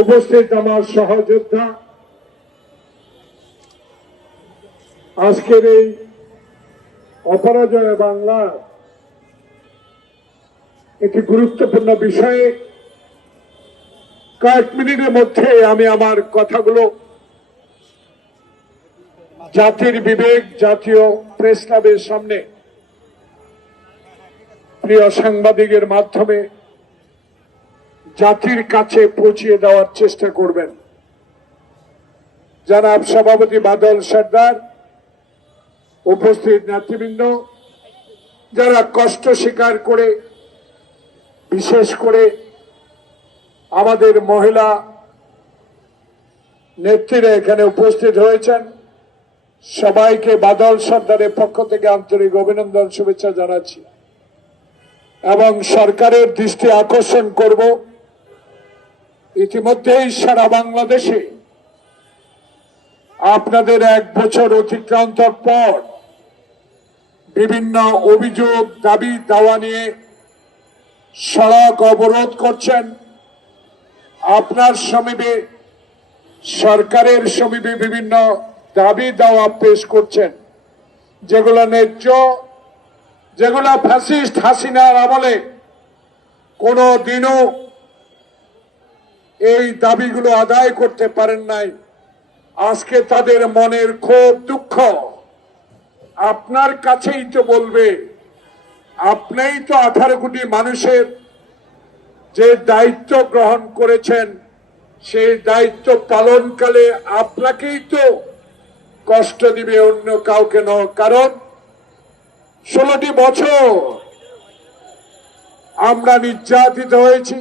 উপস্থিত আমার সহযোদ্ধা, আজকের এই অপরাজয় বাংলার একটি গুরুত্বপূর্ণ বিষয়ে কয়েক মিনিটের মধ্যে আমি আমার কথাগুলো জাতির বিবেক, জাতীয় প্রেস ক্লাবের সামনে প্রিয় সাংবাদিকের মাধ্যমে জাতির কাছে পৌঁছিয়ে দেওয়ার চেষ্টা করবেন। জনাব সভাপতি বাদল সরদার, উপস্থিত নেতৃবৃন্দ, যারা কষ্ট স্বীকার করে বিশেষ করে আমাদের মহিলা নেত্রীরা এখানে উপস্থিত হয়েছেন, সবাইকে বাদল সরদারের পক্ষ থেকে আন্তরিক অভিনন্দন, শুভেচ্ছা জানাচ্ছি এবং সরকারের দৃষ্টি আকর্ষণ করব, ইতিমধ্যেই সারা বাংলাদেশে আপনাদের 1 বছর অতিক্রান্তর পর বিভিন্ন অভিযোগ, দাবি দাওয়া নিয়ে সড়ক অবরোধ করছেন। আপনার সমীপে, সরকারের সমীপে বিভিন্ন দাবি দাওয়া পেশ করছেন, যেগুলো ন্যায্য, যেগুলো ফ্যাসিস্ট হাসিনার আমলে কোনো দিনও এই দাবিগুলো আদায় করতে পারেন নাই। আজকে তাদের মনের ক্ষোভ, দুঃখ আপনার কাছেই তো বলবে। আপনিই তো 18 কোটি মানুষের যে দায়িত্ব গ্রহণ করেছেন, সেই দায়িত্ব পালনকালে আপনাকেই তো কষ্ট দিবে, অন্য কাউকে নয়। কারণ 16টি বছর আমরা নির্যাতিত হয়েছি,